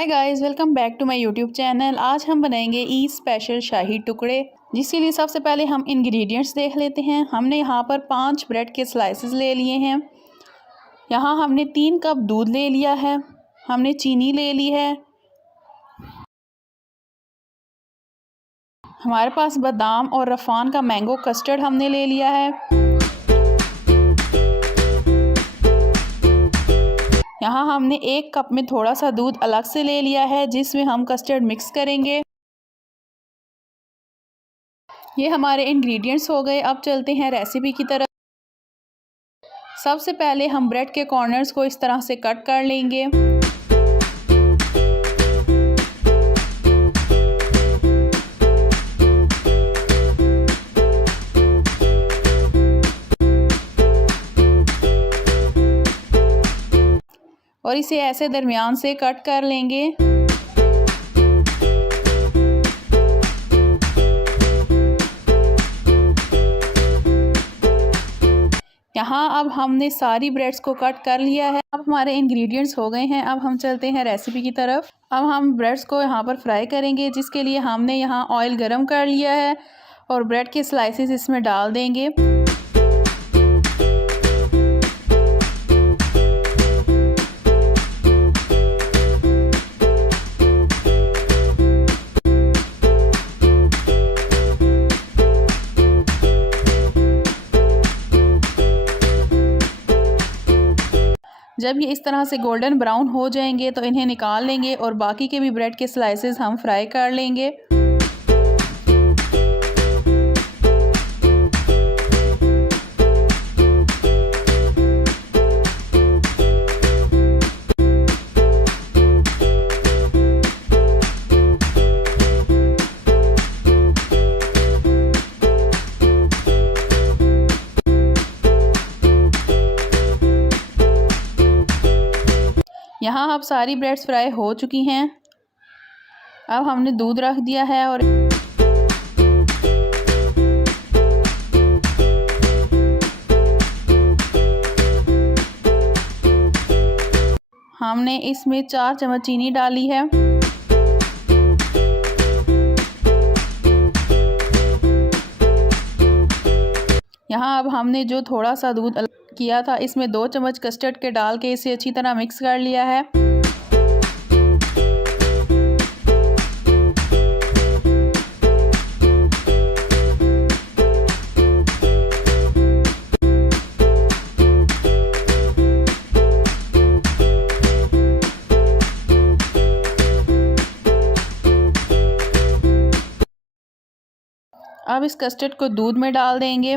Hi guys, welcome back to my YouTube channel. आज हम बनाएंगे ईद स्पेशल शाही टुकड़े, जिसके लिए सबसे पहले हम इंग्रेडिएंट्स देख लेते हैं। हमने यहाँ पर 5 ब्रेड के स्लाइसेस ले लिए हैं। यहाँ हमने 3 कप दूध ले लिया है। हमने चीनी ले ली है। हमारे पास बादाम और रफ़ान का मैंगो कस्टर्ड हमने ले लिया है। यहाँ हमने 1 कप में थोड़ा सा दूध अलग से ले लिया है, जिसमें हम कस्टर्ड मिक्स करेंगे। ये हमारे इंग्रेडिएंट्स हो गए। अब चलते हैं रेसिपी की तरफ। सबसे पहले हम ब्रेड के कॉर्नर्स को इस तरह से कट कर लेंगे। और इसे ऐसे दरमियान से कट कर लेंगे। यहाँ अब हमने सारी ब्रेड्स को कट कर लिया है। अब हमारे इंग्रेडिएंट्स हो गए हैं। अब हम चलते हैं रेसिपी की तरफ। अब हम ब्रेड्स को यहाँ पर फ्राई करेंगे, जिसके लिए हमने यहाँ ऑयल गरम कर लिया है और ब्रेड के स्लाइसेस इसमें डाल देंगे। जब ये इस तरह से गोल्डन ब्राउन हो जाएंगे तो इन्हें निकाल लेंगे और बाकी के भी ब्रेड के स्लाइसेस हम फ्राई कर लेंगे। यहाँ अब सारी ब्रेड्स फ्राई हो चुकी हैं। अब हमने दूध रख दिया है और हमने इसमें 4 चम्मच चीनी डाली है। यहाँ अब हमने जो थोड़ा सा दूध किया था, इसमें 2 चम्मच कस्टर्ड के डाल के इसे अच्छी तरह मिक्स कर लिया है। अब इस कस्टर्ड को दूध में डाल देंगे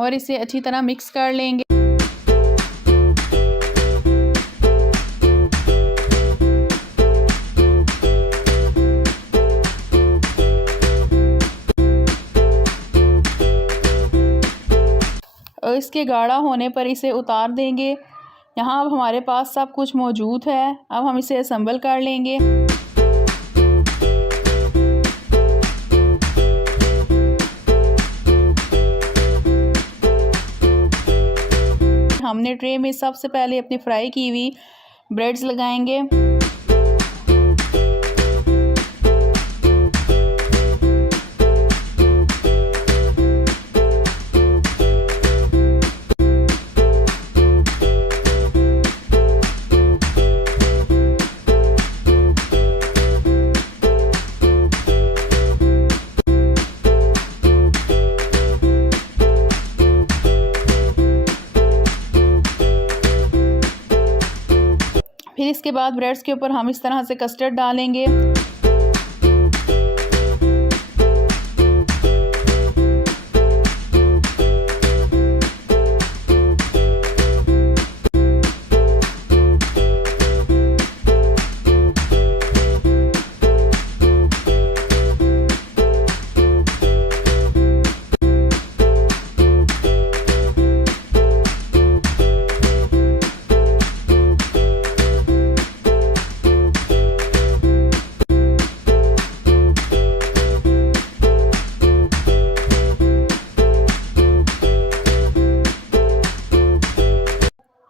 और इसे अच्छी तरह मिक्स कर लेंगे। और इसके गाढ़ा होने पर इसे उतार देंगे। यहाँ अब हमारे पास सब कुछ मौजूद है। अब हम इसे असेंबल कर लेंगे। हमने ट्रे में सबसे पहले अपनी फ्राई की हुई ब्रेड्स लगाएंगे। फिर इसके बाद ब्रेड्स के ऊपर हम इस तरह से कस्टर्ड डालेंगे।